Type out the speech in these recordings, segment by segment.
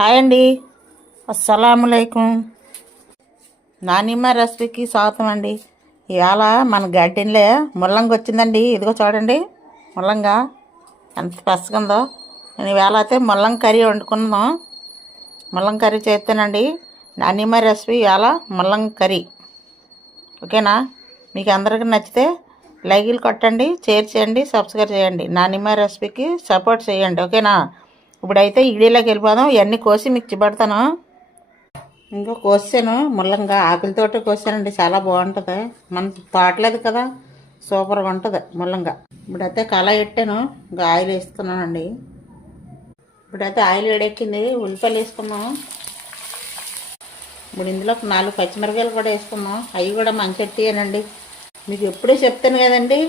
Hi అండి. అస్సలాములైకుం నానిమ్మ రెసిపీకి స్వాగతం అండి. ఇవాళ మన గార్డెన్లో ముల్లంగి వచ్చిందండి. ఇదిగో చూడండి. ముల్లంగా ఎంత పచ్చగా ఉందో. నేను ఇవాళ అయితే ముల్లంగి కర్రీ వండుకున్నాను. ముల్లంగి కర్రీ చేస్తానండి. నానిమ్మ రెసిపీ ఇవాళ ముల్లంగి కర్రీ. ఓకేనా? మీకు అందరికీ నచ్చితే లైకులు కొట్టండి షేర్ చేయండి సబ్స్క్రైబ్ చేయండి. నానిమ్మ రెసిపీకి సపోర్ట్ చేయండి. ఓకేనా? ఇప్పుడైతే ఇడీలోకి వెళ్ళిపోదాం. ఇవన్నీ కోసి మీకు చిబడతాను ఇంకో కోసాను. ముల్లంగా ఆకులతోటి కోసానండి. చాలా బాగుంటుంది. మన తోటలేదు కదా. సూపర్గా ఉంటుంది ముల్లంగా. ఇప్పుడైతే కళ పెట్టాను. ఇంకా ఆయిల్ వేస్తున్నానండి. ఇప్పుడైతే ఆయిల్ వేడెక్కింది. ఉల్లిపాయలు వేసుకున్నాం ఇప్పుడు ఇందులో నాలుగు పచ్చిమిరపకాయలు కూడా వేసుకున్నాం అవి కూడా మంచెట్టియేనండి మీకు ఎప్పుడూ చెప్తాను కదండి.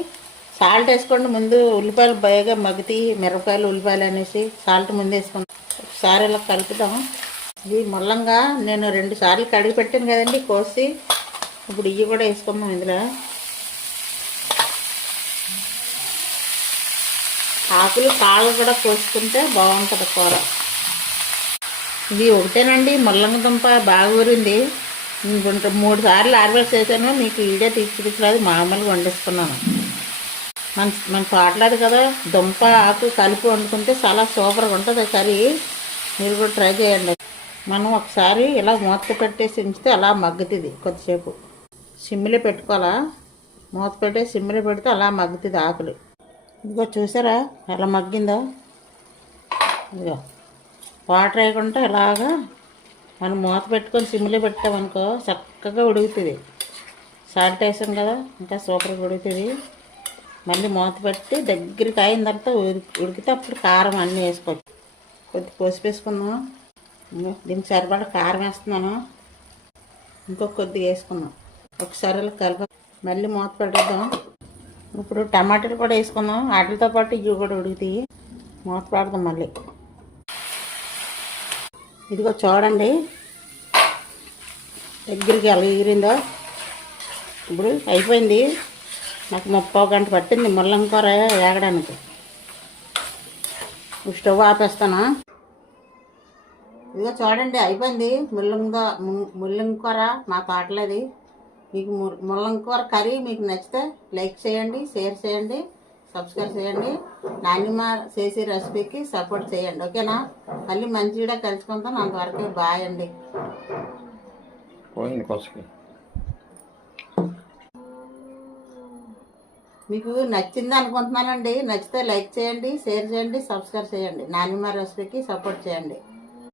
సాల్ట్ వేసుకోండి. ముందు ఉల్లిపాయలు బాగా మగ్గితి మిరపకాయలు ఉల్లిపాయలు అనేసి సాల్ట్ ముందు వేసుకుంటాం ఒకసారి ఇలా కలుపుతాం ఇది ముల్లంగా నేను రెండు సార్లు కడిగి పెట్టాను కదండి కోసి ఇప్పుడు ఇవి కూడా వేసుకుందాం ఇందులో. ఆకులు కాళ్ళు కూడా కోసుకుంటే బాగుంటుంది కూర. ఇది ఒకటేనండి ముల్లంగి దుంప బాగా ఊరింది. ఇంకొంచెం మూడు సార్లు ఆర్వేస్ చేశాను మీకు వీడియో తీసుకురాదు మామూలుగా వండిస్తున్నాను మన మన తోటలేదు కదా దుంప ఆకు కలిపి వండుకుంటే చాలా సూపర్గా ఉంటుంది. కర్రీ మీరు కూడా ట్రై చేయండి. మనం ఒకసారి ఇలా మూత పెట్టేసి ఉంచితే అలా మగ్గుతుంది కొద్దిసేపు. సిమ్మిలో పెట్టుకోవాలా? మూత పెట్టేసి సిమ్మిలో పెడితే అలా మగ్గుతుంది ఆకులు. ఇదిగో చూసారా? ఎలా మగ్గిందో? ఇదిగో. వాటర్ వేయకుండా ఇలాగా మనం మూత పెట్టుకొని సిమ్లో పెట్టామనుకో చక్కగా ఉడుకుతుంది. సాల్ట్ వేసాం కదా ఇంకా సూపర్గా ఉడుగుతుంది మళ్ళీ మూత పెట్టి దగ్గరికి అయిన తర్వాత ఉడికితే అప్పుడు కారం అన్నీ వేసుకోవచ్చు. కొద్ది పోసి వేసుకుందాం దీనికి సరిపడా కారం వేస్తున్నాను. ఇంకొక కొద్దిగా వేసుకుందాం. ఒకసారి కలప మళ్ళీ మూత పెట్టేద్దాం. ఇప్పుడు టమాటాలు కూడా వేసుకుందాం. వాటితో పాటు ఇవి కూడా ఉడుకుతాయి. మూత పెడదాం మళ్ళీ. ఇదిగో చూడండి. దగ్గరికి ఎలా ఎగిరిందో. ఇప్పుడు అయిపోయింది. నాకు ముప్పై గంట పట్టింది ముల్లం కూర వేగడానికి స్టవ్ ఆపేస్తాను? ఇదిగో చూడండి అయిపోయింది. ముల్లంగ ముల్లంకూర మా తోటలేది. మీకు ము- కూర కర్రీ మీకు నచ్చితే లైక్ చేయండి షేర్ చేయండి సబ్స్క్రైబ్ చేయండి. నాన్నమ్మ చేసే రెసిపీకి సపోర్ట్ చేయండి ఓకేనా? మళ్ళీ మంచిగా కలుసుకుంటాం అంతవరకు బాయ్ అండి. పోయింది మీకు నచ్చింది అనుకుంటున్నానండి నచ్చితే లైక్ చేయండి షేర్ చేయండి సబ్స్క్రైబ్ చేయండి. నాన్నమ్మ రెసిపీకి సపోర్ట్ చేయండి.